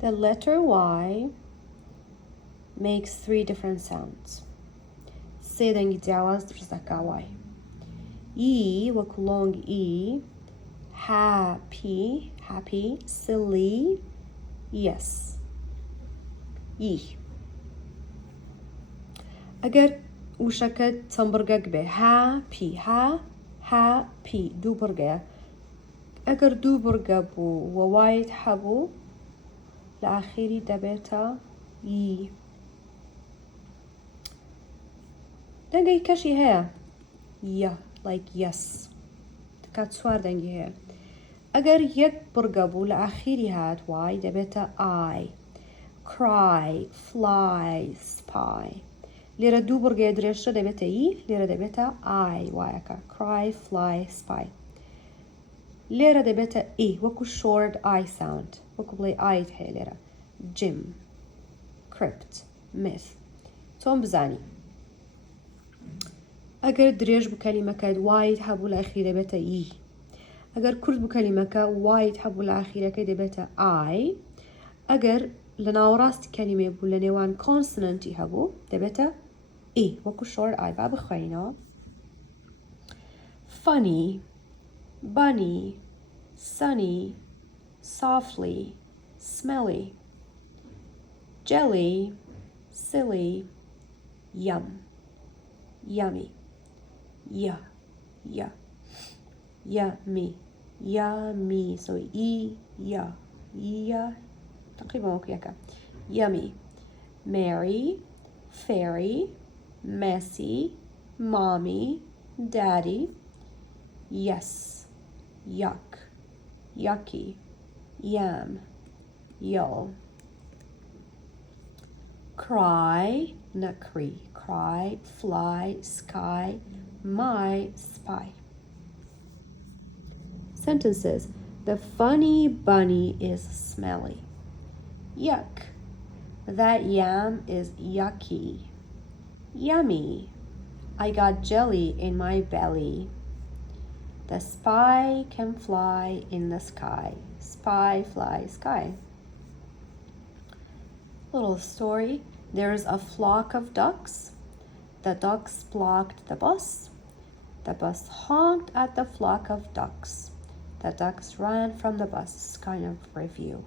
The letter Y makes 3 different sounds. سيدنج دعواز درزكا Y. E وك long E. Happy, happy, silly, yes. E. أجر وشكت تنبرقق به happy happy دو برقة أجر دو برقة بو ووايد حبو لآخيري دبيتا ي دنجي كشي هي like yes تكات سوار دنجي هي أجر يك برقة بو لآخيري هات واي دبيتا I cry fly spy ليرة دو برقة دريشة دبيتا ي ليرة دبيتا I وايكا cry fly spy ليرة دبيتا إي وكو short I sound وكو بلي I هي ليرة gym crypt myth توم بزاني أجر دريج بكلمة كاد وايد حبو الأخيرة بيتا إي أجر كرد بكلمة كا وايد حبو الأخيرة كده بيتا I أجر لناوراست كلمة بولنيوان consonant يحبو دبيتا إي وكو short I باب خينا funny bunny sunny softly smelly jelly silly yum yummy yummy yummy so تقريبا وكيكا yummy Mary fairy messy mommy daddy yes yuck yucky yam yull cry nakri cry fly sky my spy sentences the funny bunny is smelly yuck that yam is yucky yummy I got jelly in my belly the spy can fly in the sky spy fly sky little story there's a flock of ducks the ducks blocked the bus honked at the flock of ducks the ducks ran from the bus kind of review